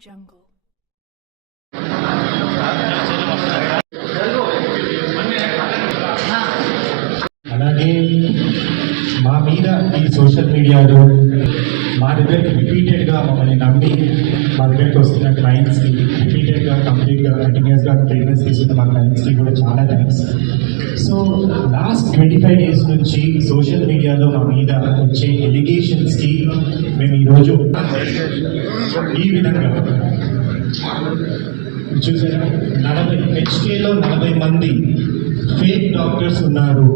Jungle. అలాగే మా మీద ఈ సోషల్ మీడియాలో మా దగ్గరికి రిపీటెడ్గా మమ్మల్ని నమ్మి మా దగ్గరికి వస్తున్న క్లయింట్స్కి రిపీటెడ్గా కంప్లీట్గా కంటిన్యూస్గా ట్రైనర్స్ తీసుకున్న మా క్లయింట్స్కి కూడా చాలా థ్యాంక్స్. సో లాస్ట్ 25 days నుంచి సోషల్ మీడియాలో మా మీద వచ్చే ఎలిగేషన్స్కి మేము ఈరోజు ఈ విధంగా చూసారా, 40 హెచ్కేలో 40 మంది ఫేక్ డాక్టర్స్ ఉన్నారు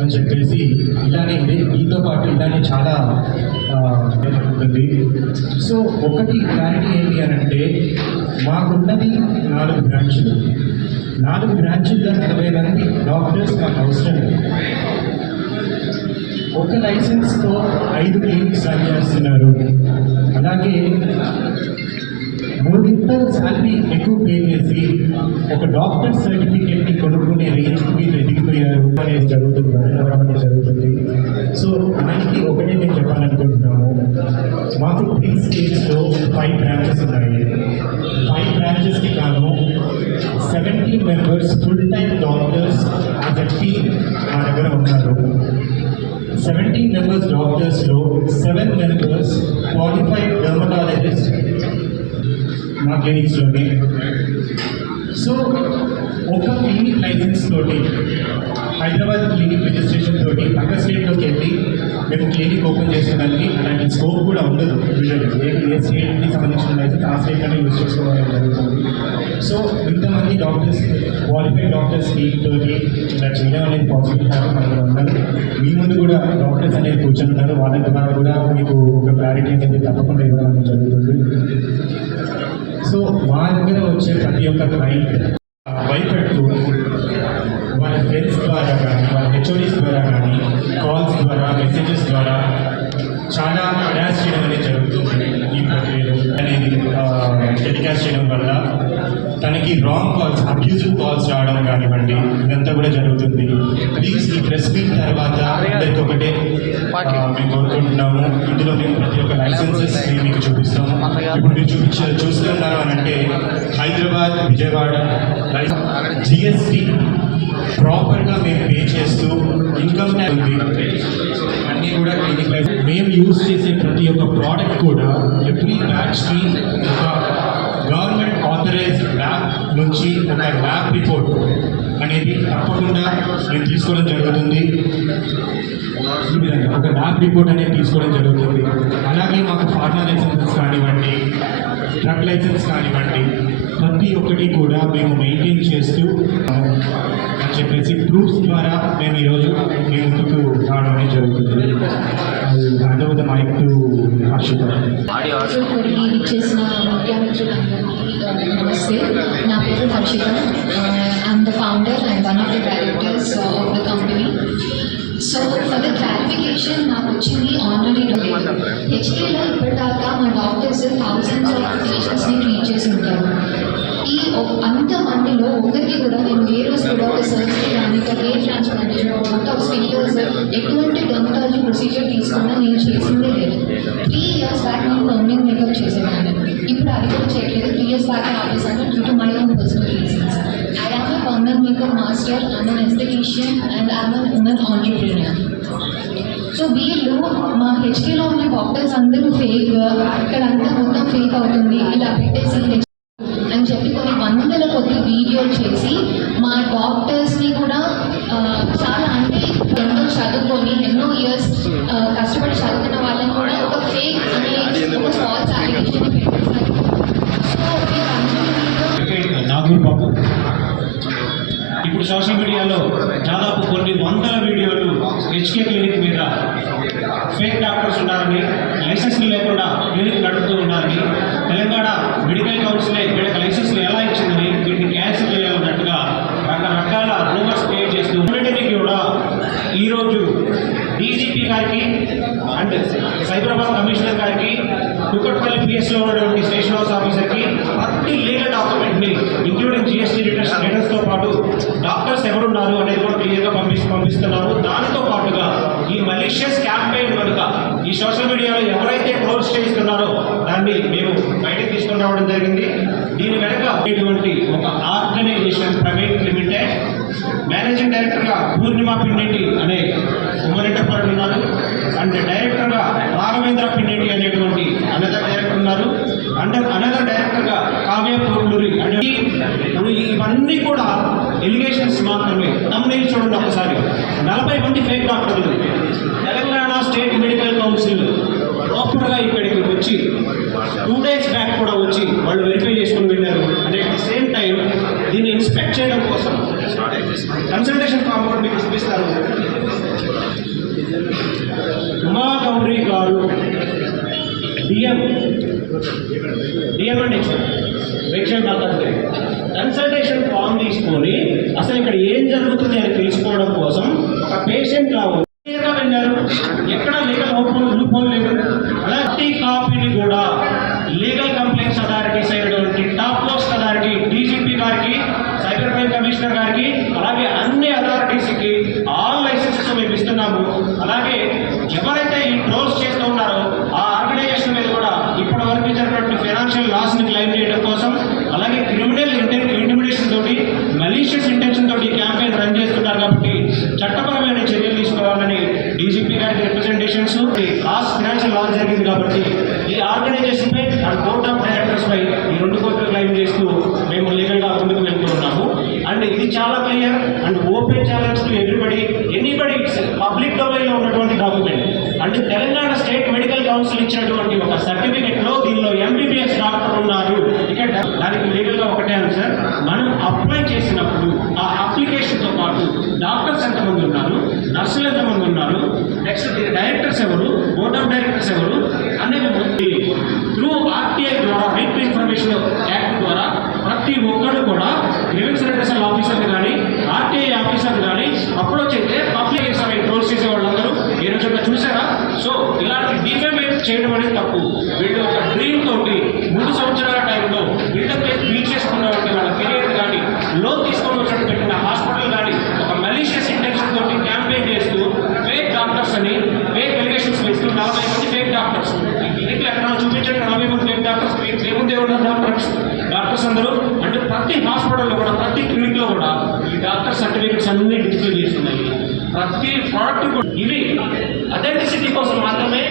అని చెప్పేసి ఇలానే దీంతో పాటు ఇలానే చాలా ఉంటుంది. సో ఒకటి క్లారిటీ ఏంటి అని అంటే, మాకున్నది 4 బ్రాంచ్లు. 4 బ్రాంచ్ల్లో 40 మంది డాక్టర్స్ మాకు అవసరం. ఒక లైసెన్స్తో 5 క్లినిక్స్ రన్ చేస్తున్నారు. అలాగే 3 శాలరీ ఎక్కువ పే చేసి ఒక డాక్టర్ సర్టిఫికేట్ని కొనుక్కునే రేంజ్కి మీరు ఎదిగిపోయారు అనేది జరుగుతుంది. సో దానికి ఒకటే నేను చెప్పాలనుకుంటున్నాము, మాకు 3 స్టేట్స్లో 5 బ్రాంచెస్ ఉన్నాయి. 5 బ్రాంచెస్కి గాను 17 members full time doctors as a team మా దగ్గర ఉన్నారు. 17 members డాక్టర్స్లో 7 members క్వాలిఫైడ్ డర్మటాలజిస్ట్ మా క్లినిక్స్లోనే. సో ఒక క్లినిక్ లైసెన్స్ తోటి, హైదరాబాద్ క్లినిక్ రిజిస్ట్రేషన్ తోటి పక్క స్టేట్లోకి వెళ్ళి మేము క్లినిక్ ఓపెన్ చేసుకోవడానికి అలాంటి స్కోప్ కూడా ఉండదు. ఏ స్టేట్కి సంబంధించిన లైసెన్స్ ఆ స్టేట్లోనే యూజ్ చేసుకోవడం జరుగుతుంది. సో ఇంతమంది డాక్టర్స్, క్వాలిఫైడ్ డాక్టర్స్ తోటి ఇలా చేయడం అనేది పాసిబుల్ కాదు. మనకు ఉన్నారు, మీ ముందు కూడా డాక్టర్స్ అనేది కూర్చొని వాళ్ళ ద్వారా కూడా మీకు ఒక క్లారిటీ అనేది తప్పకుండా ఇవ్వడం జరుగుతుంది. సో మా దగ్గర వచ్చే ప్రతి ఒక్క క్లయింట్ భయపెడుతూ వాళ్ళ ఫ్రెండ్స్ ద్వారా కానీ, వాళ్ళ హెచ్ఓడీస్ ద్వారా కానీ, కాల్స్ ద్వారా, మెసేజెస్ ద్వారా చాలా హరాస్ చేయడం అనేది జరుగుతుంది. ఈ ప్రక్రియలో అనేది టెలికాస్ట్ చేయడం వల్ల తనకి రాంగ్ కాల్స్, అబ్యూజివ్ కాల్స్ రావడం కానివ్వండి, ఇదంతా కూడా జరుగుతుంది. ప్లీజ్ ఈ ప్రెస్ మీట్ తర్వాత అందరికీ ఒకటే మేము కోరుకుంటున్నాము, ఇందులో మేము ప్రతి ఒక్క లైసెన్సెస్ మీకు చూపిస్తాము. ఇప్పుడు మీరు చూస్తున్నారు అని అంటే హైదరాబాద్, విజయవాడ జిఎస్టీ ప్రాపర్గా మేము పే చేస్తూ ఇన్కమ్ ట్యాక్స్ అన్నీ కూడా క్లినిక్ లైసెన్స్ మేము యూజ్ చేసే ప్రతి ఒక్క ప్రోడక్ట్ కూడా ఎవ్రీ బ్యాచ్కి ఒక గవర్నమెంట్ ఆథరైజ్డ్ ల్యాబ్ నుంచి ఒక ల్యాబ్ రిపోర్ట్ అనేది తప్పకుండా మేము తీసుకోవడం జరుగుతుంది. ఈ విధంగా ఒక ల్యాబ్ రిపోర్ట్ అనేది తీసుకోవడం జరుగుతుంది. అలాగే మాకు ఫార్మా లైసెన్సెస్ కానివ్వండి, డ్రగ్ లైసెన్స్ కానివ్వండి, ప్రతి ఒక్కటి కూడా మేము మెయింటైన్ చేస్తూ అని చెప్పేసి ప్రూఫ్స్ ద్వారా మేము ఈరోజు మీ ముందుకు రావడం అనేది జరుగుతుంది. Hand mike to Harshita. చేసిన మీడియా మిత్రులందరికీ నమస్తే. నా పేరు Harshita. I'm the founder and one of the directors of the company. So for the clarification నాకు వచ్చింది ఆల్రెడీ హెచ్కేలో ఇప్పటిదాకా మా డాక్టర్స్ థౌజండ్స్ ఆఫ్ పేషెంట్స్ని ట్రీట్ చేసి ఉంటారు. ఈ అంతమందిలో ఒకరికి కూడా నేను ఏ రోజు కూడా ఒక సర్జరీ కానీ, ఒక హెయిర్ ట్రాన్స్ప్లాంటేషన్, ఒక స్పీకర్స్ ఎటువంటి డర్మటాలజీ ప్రొసీజర్ తీసుకున్నా నేను చేసిందే లేదు. 3 years బ్యాక్ నేను పర్మనెంట్ మేకప్ చేసేదాన్ని. ఇప్పుడు అది కూడా చేయట్లేదు. 3 years బ్యాక్ ఆపేసాను due to my own personal reasons. I am a permanent makeup master, I'm an aesthetician and I'm an women entrepreneur. So వీళ్ళు మా హెచ్కేలో ఉన్న డాక్టర్స్ అందరూ ఫేక్, ఇక్కడంతా మొత్తం ఫేక్ అవుతుంది ఇలా పెట్టేసి అని చెప్పి కొన్ని 100ల కొద్ది వీడియోలు చేసి మా డాక్టర్స్ని కూడా చాలా అంటే ఎన్నో చదువుకొని ఎన్నో ఇయర్స్ కష్టపడి చదువుకున్న వాళ్ళని కూడా ఒక ఫేక్ అనే ఒక ఫాల్స్ అలిగేషన్ పెట్టేశారు. సో ఇప్పుడు సోషల్ మీడియాలో దాదాపు కొన్ని 100 వీడియోలు హెచ్కే క్లినిక్ మీద ఫేక్ డాక్టర్స్ ఉన్నారని, లైసెన్స్లు లేకుండా క్లినిక్ నడుపుతూ ఉన్నారని, తెలంగాణ మెడికల్ కౌన్సిలే వీళ్ళకి లైసెన్స్లు ఎలా ఇచ్చిందని, వీటిని క్యాన్సిల్ చేయాలన్నట్టుగా రకరకాల రూమర్స్ క్రియేట్ చేస్తూ వీటిని కూడా ఈరోజు డీజీపీ గారికి అండ్ సైబరాబాద్ కమిషనర్ గారికి, కుకట్పల్లి పిఎస్లో ఉన్నటువంటి స్టేషన్ హౌస్ ఆఫీసర్కి ప్రతి లీగల్ డాక్యుమెంట్ని ఇంక్లూడింగ్ జిఎస్టీ రిటర్న్స్తో పాటు డాక్టర్స్ ఎవరున్నారు అనేది కూడా క్లియర్గా పంపిస్తున్నారు. దానితో పాటుగా ఈ మలీషియస్ క్యాంపెయిన్ కనుక ఈ సోషల్ మీడియాలో ఎవరైతే క్లోజ్ చేస్తున్నారో దాన్ని మేము బయటకు తీసుకొని రావడం జరిగింది. దీని వెనక ఇటువంటి ఒక ఆర్గనైజేషన్ ప్రైవేట్ లిమిటెడ్ మేనేజింగ్ డైరెక్టర్గా పూర్ణిమ పిన్నెట్టి అనే ఉమెన్ ఎంటర్ప్రైనర్ ఉన్నారు. అండ్ డైరెక్టర్గా రాఘవేంద్ర పిన్నెట్టి అనేటువంటి అనదర్ డైరెక్టర్ ఉన్నారు. అనదర్ డైరెక్టర్గా కావ్య పూర్లూరి. అంటే ఇవన్నీ కూడా ఎలిగేషన్స్ మాత్రమే. తమ్ముళ్ళు చూడండి ఒకసారి, 40 మంది ఫేక్ డాక్టర్లు తెలంగాణ స్టేట్ మెడికల్ కౌన్సిల్ ప్రాపర్గా ఇక్కడికి వచ్చి 2 days బ్యాక్ కూడా వచ్చి వాళ్ళు వెరిఫై చేసుకుని వెళ్ళారు. And at the same time దీన్ని ఇన్స్పెక్ట్ చేయడం కోసం కన్సల్టేషన్ ఫామ్ కూడా మీకు చూపిస్తారు. ఉమా గౌరీ గారు డిఎం అండ్ వెక్షల్ మాట్లాడితే కన్సల్టేషన్ ఫామ్ తీసుకొని అసలు ఇక్కడ ఏం జరుగుతుంది అని తెలుసుకోవడం కోసం ఒక పేషెంట్ లా వెళ్ళారు. ఎక్కడ లీగల్ లూప్హోల్ లేదు. అలాంటి కాపీని కూడా లీగల్ కంప్లైంట్స్ అథారిటీస్ అయినటువంటి టాప్ మోస్ట్ అథారిటీ డీజీపీ గారికి, సైబర్ క్రైమ్ కమిషనర్ గారికి, అలాగే అన్ని అథారిటీస్కి ఆల్ లైసెన్సెస్ మేము ఇస్తున్నాము. అలాగే ఎవరైతే ఈ ట్రోల్స్ చేస్తూ ఉన్నారో ఆ ఆర్గనైజేషన్ మీద కూడా ఇప్పటి వరకు జరిగినటువంటి ఫైనాన్షియల్ లాస్ని క్లెయిమ్ చేయడం కోసం, అలాగే క్రిమినల్ ఇంటిమిడేషన్ తోటి మలీషియస్ ఇంటెన్షన్ తోటి క్యాంపెయిన్ రన్ చేస్తున్నారు. కాబట్టి చట్టపరమైన చర్యలు తీసుకోవాలని డీజీపీ గారికి రిప్రజెంటేషన్స్, లాస్ట్ ఫైనాన్షియల్ లాస్ జరిగింది కాబట్టి ఈ ఆర్గనైజేషన్ పై అండ్ బోర్డ్ ఆఫ్ డైరెక్టర్స్ పై ఈ 2 కోట్లు క్లెయిమ్ చేస్తూ మేము లీగల్గా ముందుకు వెళ్తూ ఉన్నాము. అండ్ ఇది చాలా clear and open challenge to everybody, anybody. It's public డొమైన్లో ఉన్నటువంటి document. And Telangana state medical council ఇచ్చినటువంటి ఒక సర్టిఫికెట్లో దీనిలో ఎంబీబీఎస్ డాక్టర్ ఉన్నారు. ఇక్కడ దానికి లీగల్గా ఒకటే ఆన్సర్, మనం అప్లై చేసినప్పుడు ఆ అప్లికేషన్తో పాటు డాక్టర్స్ ఎంతమంది ఉన్నారు, నర్సులు ఎంతమంది ఉన్నారు, నెక్స్ట్ డైరెక్టర్స్ ఎవరు, బోర్డ్ ఆఫ్ డైరెక్టర్స్ ఎవరు అనేది త్రూ ఆర్టీఐ ద్వారా, రైట్ టు ఇన్ఫర్మేషన్ యాక్ట్ ద్వారా ప్రతి ఒక్కరు కూడా గ్రీవెన్స్ రిడ్రెసల్ ఆఫీసర్ కానీ ఆర్టీఐ ఆఫీసర్ కానీ అప్రోచ్ అయితే పబ్లిక్ ట్రోల్స్ చేసే వాళ్ళందరూ ఏ రోజుగా చూసారా. సో ఇలాంటి డిఫేమేట్ చేయడం అనేది తప్పు. వీళ్ళు ఒక డ్రీమ్ తోటి 3 సంవత్సరాల టైంలో బిల్డప్ చేసి బిల్డ్ చేసుకున్నటువంటి వాళ్ళ కెరీర్ కానీ, లోన్ తీసుకొని వచ్చినట్టు పెట్టిన హాస్పిటల్ కానీ ఒక మలీషియస్ ఇంటెన్షన్ తోటి క్యాంపెయిన్ చేస్తూ ఫేక్ డాక్టర్స్ అని ఫేక్ ఎలిగేషన్స్ వేస్తూ 40 మంది ఫేక్ డాక్టర్స్ ఇంటికి ఎక్కడ చూపించండి. 40 మంది ఫేక్ డాక్టర్స్ ఏముంది డాక్టర్స్ అందరూ. అంటే ప్రతి హాస్పిటల్లో కూడా, ప్రతి క్లినిక్లో కూడా ఈ డాక్టర్ సర్టిఫికేట్స్ అన్ని డిస్ప్లే చేస్తున్నాయి. ప్రతి ప్రోడక్ట్ కూడా ఇవి అథెంటిసిటీ కోసం మాత్రమే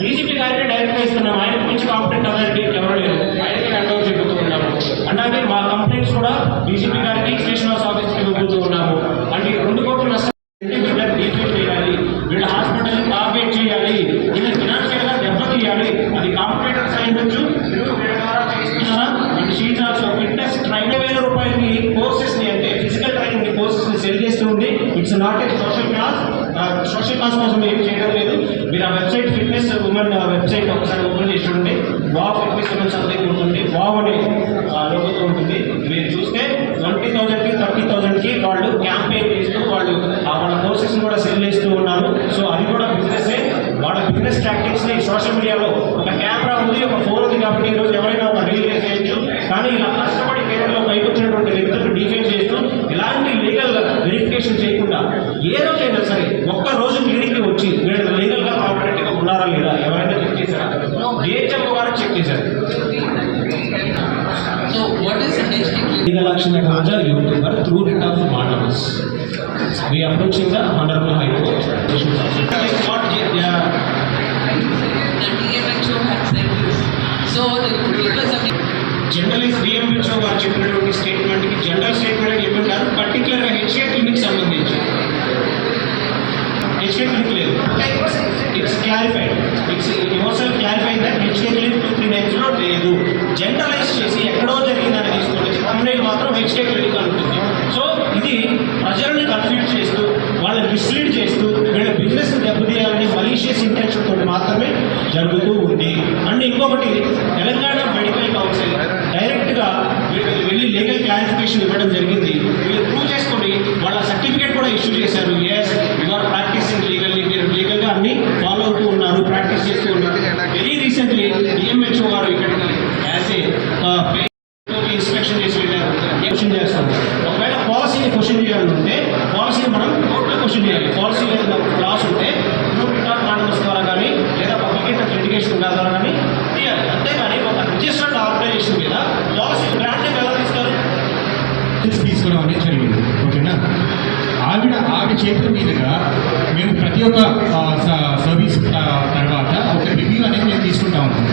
డీజీపీ గారికి డైరెక్ట్గా ఇస్తున్నాం. ఆయనకు మించి కాంపిటెంట్ అథారిటీ ఎవరు లేరు, ఆయనకి హ్యాండ్ ఓవర్ చెబుతూ ఉన్నాము. అలాగే మా కంప్లైంట్స్ కూడా డీజీపీ గారికి స్టేషన్ హౌస్ ఆఫీస్కి ఇవ్వబోతూ ఉన్నాము. అంటే 2 కోట్ల నష్టం వీళ్ళని డీటెయిల్ చేయాలి, వీళ్ళ హాస్పిటల్ని టార్గెట్ చేయాలి, వీళ్ళని ఫినాన్షియల్గా దెబ్బతీయాలి. అది కాంపిటేటర్స్ అయ్యొచ్చు, వీళ్ళ ద్వారా చేస్తున్నారా and sheet also fitness train 20,000 రూపాయలకి కోర్సెస్ని, అంటే ఫిజికల్ ట్రైనింగ్ కోర్సెస్ని సెల్ చేస్తూ ఉంది. It's not a social cause కోసం ఏం చేయడం లేదు. మీరు ఆ వెబ్సైట్ ఫిట్నెస్ ఉమెన్ వెబ్సైట్ ఒకసారి ఓపెన్ చేసి చూడండి. వావ్ ఫిట్నెస్ ఉమెన్ సంథింగ్ ఉంటుంది, వావ్ అనే లోగోతో ఉంటుంది. మీరు చూస్తే 20,000కి 30,000కి వాళ్ళు క్యాంపెయిన్ చేస్తూ వాళ్ళు వాళ్ళ కోర్సెస్ని కూడా సెల్ చేస్తూ ఉన్నారు. సో అది కూడా బిజినెస్సే. వాళ్ళ బిజినెస్ టాక్టిక్స్ని సోషల్ మీడియాలో ఒక కెమెరా ఉంది, ఒక ఫోన్ ఉంది కాబట్టి ఈరోజు ఎవరైనా ఒక రీల్ చేయొచ్చు. కానీ ఇలా కష్టపడి కేరళలో పైకి వచ్చినటువంటి వ్యక్తులకు డిఫైన్ చేస్తూ ఇలాంటి లీగల్ వెరిఫికేషన్ చేయకుండా ఏ రోజైనా సరే ఒక్క రోజు క్లినిక్కి వచ్చి వీళ్ళు లీగల్గా కాంపిటెంట్గా ఉన్నారా లేదా ఎవరైనా చెక్ చేశారా? డిహెచ్ఎం వారు చెక్ చేశారు. Legal action at Raja YouTuber through writ of mandamus. We are approaching the Honorable High Court. The DMHO had said this. So the people general DMHO వారు చెప్పినటువంటి స్టేట్మెంట్కి జనరల్ స్టేట్మెంట్ చెప్పింటారు. పర్టికులర్గా HA clinic సంబంధించి HA clinic లేదు. It's clarified, it's universal clarify that HA clinic 2-3 names-లో లేదు. Generalise చేసి ఎక్కడో జరిగిందని తీసుకొని తమిళ మాత్రం హెచ్ఏ క్లినిక్ ఉంటుంది. సో ఇది ప్రజల్ని కన్ఫ్యూజ్ చేస్తూ వాళ్ళని మిస్లీడ్ చేస్తూ వీళ్ళ బిజినెస్ దెబ్బతీయాలని మలీషియస్ ఇంటెన్షన్ తోటి మాత్రమే జరుగుతూ ఉంది. అండ్ ఇంకొకటి, తెలంగాణ మెడికల్ కౌన్సిల్ డైరెక్ట్గా వెళ్ళి లీగల్ క్లారిఫికేషన్ ఇవ్వడం జరిగింది. వీళ్ళు ప్రూవ్ చేసుకొని వాళ్ళ సర్టిఫికేట్ కూడా ఇష్యూ చేశారు. As you are practising legally, మీరు లీగల్గా అన్ని ఫాలో అవుతూ ఉన్నారు, ప్రాక్టీస్ చేస్తూ ఉన్నారు. వెరీ రీసెంట్లీ డిఎంహెచ్ఓ వారు ఇక్కడికి యాజ్ ఏ ఇన్స్పెక్షన్ చేసి వెళ్ళారు. క్వశ్చన్ చేస్తారు. ఒకవేళ పాలసీని క్వశ్చన్ చేయాలంటే పాలసీని మనం కోర్టులో క్వశ్చన్ చేయాలి. పాలసీ లేదా క్లాస్ ఉంటే రిట్ ఆఫ్ మాండమస్ ద్వారా కానీ లేదా పబ్లిక్ లిటిగేషన్ ద్వారా కానీ తీయాలి. అంతేగాని తీసుకోవడం అనేది జరిగింది. ఓకేనా, ఆవిడ చేతుల మీదుగా మేము ప్రతి ఒక్క సర్వీస్ తర్వాత ఒక రివ్యూ అనేది మేము తీసుకుంటా ఉంటాం.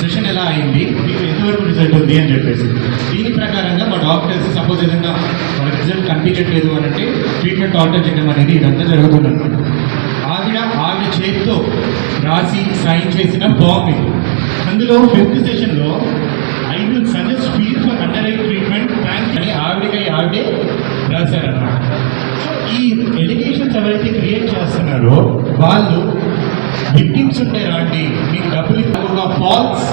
సెషన్ ఎలా అయింది, మీకు ఎంతవరకు రిజల్ట్ ఉంది అని చెప్పేసి. దీని ప్రకారంగా మా డాక్టర్స్ సపోజ్ ఏదైనా వాళ్ళకి రిజల్ట్ కనిపించట్లేదు అని అంటే ట్రీట్మెంట్ ఆల్టర్ చేయడం అనేది ఇదంతా జరుగుతుందన్నమాట. ఆవిడ చేతితో రాసి సైన్ చేసిన ఫామ్ ఇది. అందులో 5th సెషన్లో I will suggest feel for under eye treatment thank అని ఆవిడే రాశారన్నమాట. ఈ ఎలిగేషన్స్ ఎవరైతే క్రియేట్ చేస్తున్నారో వాళ్ళు విక్టిమ్స్ ఉంటారా అండి, మీకు డబ్బులు ఒక ఫాల్స్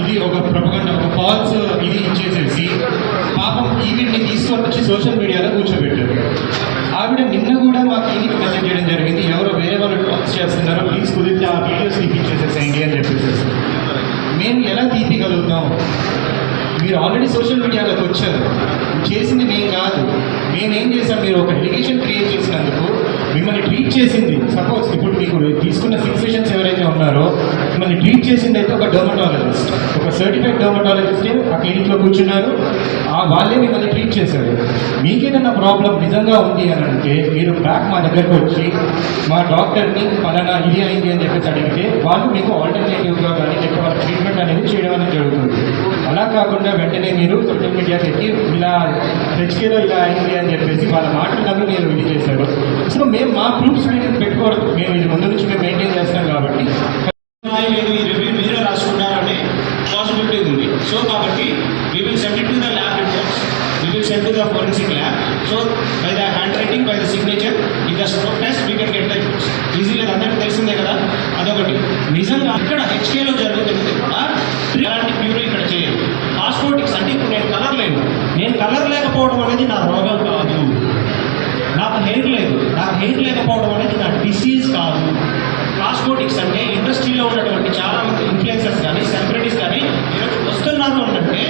ఇది ఒక ప్రొపగండా, ఒక ఫాల్స్ ఇది ఇచ్చేసేసి పాపం ఈవిడ్ని తీసుకొని వచ్చి సోషల్ మీడియాలో కూర్చోబెట్టారు. ఆవిడ నిన్న కూడా మా క్లినిక్ మెసేజ్ చేయడం జరిగింది, ఎవరో వేరే వాళ్ళు టాక్స్ చేస్తున్నారో ప్లీజ్ కుదిరితే ఆ వీడియోస్ తీపిచ్చేసేసేయండి అని చెప్పేసి. మేము ఎలా తీపగలుగుతాం, మీరు ఆల్రెడీ సోషల్ మీడియాలోకి వచ్చారు, చేసింది మేము కాదు. మేమేం చేసాం, మీరు ఒక ఎలిగేషన్ క్రియేట్ చేసినందుకు మిమ్మల్ని ట్రీట్ చేసింది, సపోజ్ ఇప్పుడు మీకు తీసుకున్న 6 సెషన్స్ ఎవరైతే ఉన్నారో మిమ్మల్ని ట్రీట్ చేసింది అయితే ఒక డర్మటాలజిస్ట్, ఒక సర్టిఫైడ్ డర్మటాలజిస్టే ఆ క్లినిక్లో కూర్చున్నారు, వాళ్ళే మిమ్మల్ని ట్రీట్ చేశారు. మీకేదన్నా ప్రాబ్లం నిజంగా ఉంది అని అంటే మీరు బ్యాక్ మా దగ్గరకు వచ్చి మా డాక్టర్ని పలానా ఇది అయింది అని చెప్పేసి అడిగితే వాళ్ళు మీకు ఆల్టర్నేటివ్గా కానీ లేకపోతే వాళ్ళ ట్రీట్మెంట్ అనేది చేయడం అనేది జరుగుతుంది. అలా కాకుండా వెంటనే మీరు సోషల్ మీడియాకి ఎక్కి ఇలా హెచ్కేలో ఇలా అయింది అని చెప్పేసి వాళ్ళ మాటలు నమ్మి మీరు ఇది చేశారు. సో మేము మా ప్రూఫ్స్ పెట్టుకోవడం, మేము ఇది ముందు నుంచి మేము మెయింటైన్ చేస్తాం కాబట్టి లేదు ఈ రివ్యూ మీరే రాసుకున్నారనే పాసిబిలిటీ ఉంది. సో కాబట్టి we will send it to the lab reports, we will send to the forensic lab. So by the handwriting, by the signature, in the swab test we can get the reports. ఈజీగా అందరికీ తెలిసిందే కదా. అదొకటి. నిజంగా ఇక్కడ హెచ్కేలో జరుగుతుంది కూడా అలాంటి ప్యూర్ ఇక్కడ చేయాలి. కాస్మోటిక్స్ అంటే ఇప్పుడు నేను కలర్ లేదు, నేను కలర్ లేకపోవడం అనేది నా రోగం కాదు, నాకు హెయిర్ లేదు, నాకు హెయిర్ లేకపోవడం అనేది నా డిసీజ్ కాదు. కాస్మోటిక్స్ అంటే ఇండస్ట్రీలో ఉన్నటువంటి చాలా మంది ఇన్ఫ్లుయెన్సర్స్ కానీ సెలబ్రిటీస్ కానీ ఈరోజు వస్తున్నారు అంటే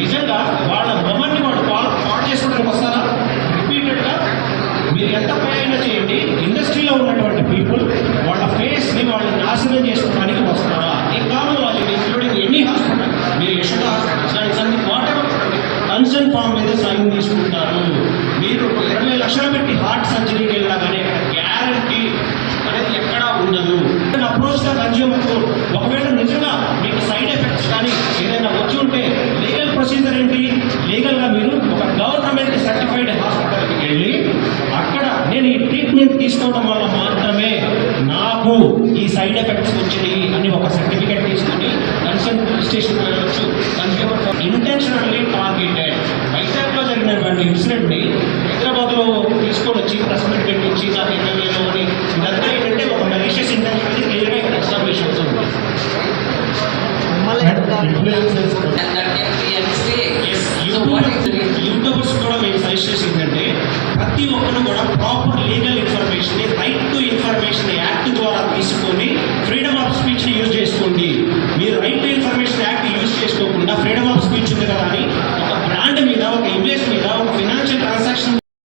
నిజంగా వాళ్ళ మొహన్ని వాడు పాడు చేసుకోవడానికి వస్తారా? రిపీటెడ్గా మీరు ఎంత పే అయినా చేయండి, ఇండస్ట్రీలో ఉన్నటువంటి పీపుల్ వాళ్ళ ఫేస్ని వాళ్ళు నాశనం చేసుకోవడానికి వస్తారా? ఏం కాదు వాళ్ళు, ఇంక్లూడింగ్ ఎనీ హాస్పిటల్, మీరు Yashoda hospital something whatever concern form మీద సైన్ తీసుకుంటారు. మీరు 20 లక్షలు పెట్టి హార్ట్ సర్జరీకి వెళ్ళినా కానీ గ్యారంటీ అనేది ఎక్కడా ఉండదు. అప్రోచ్గా కన్జ్యూమర్కు ఒకవేళ నిజంగా మీకు సైడ్ ఎఫెక్ట్స్ కానీ ఏదైనా వచ్చి ఉంటే లీగల్ ప్రొసీజర్ ఏంటి, లీగల్గా మీరు ఒక గవర్నమెంట్ సర్టిఫైడ్ హాస్పిటల్కి వెళ్ళి అక్కడ నేను ఈ ట్రీట్మెంట్ తీసుకోవడం వల్ల మాత్రమే నాకు ఈ సైడ్ ఎఫెక్ట్స్ వచ్చినాయి అని ఒక సర్టిఫికేట్ తీసుకొని కన్సర్న్ పోలీస్ స్టేషన్కి వెళ్ళవచ్చు. Consumer intentionally targeted. వైజాగ్లో జరిగినటువంటి ఇన్సిడెంట్ని హైదరాబాద్లో తీసుకొని వచ్చి ప్రెస్ మీట్ పెట్టించి నాకు 20,000 అని ఇదంతా ఏంటంటే ఒక మెలిషియస్ ఇంటెన్షన్ క్లియర్గా ఇక్కడ ఎస్టాబ్లిష్ అవుతుంది. Influencers And that can be a mistake. So what is the reason? YouTubers కూడా మేము సజెస్ట్ చేసిందంటే ప్రతి ఒక్కరు కూడా proper legal information, right to information act ద్వారా తీసుకొని ఫ్రీడమ్ ఆఫ్ స్పీచ్ని యూజ్ చేసి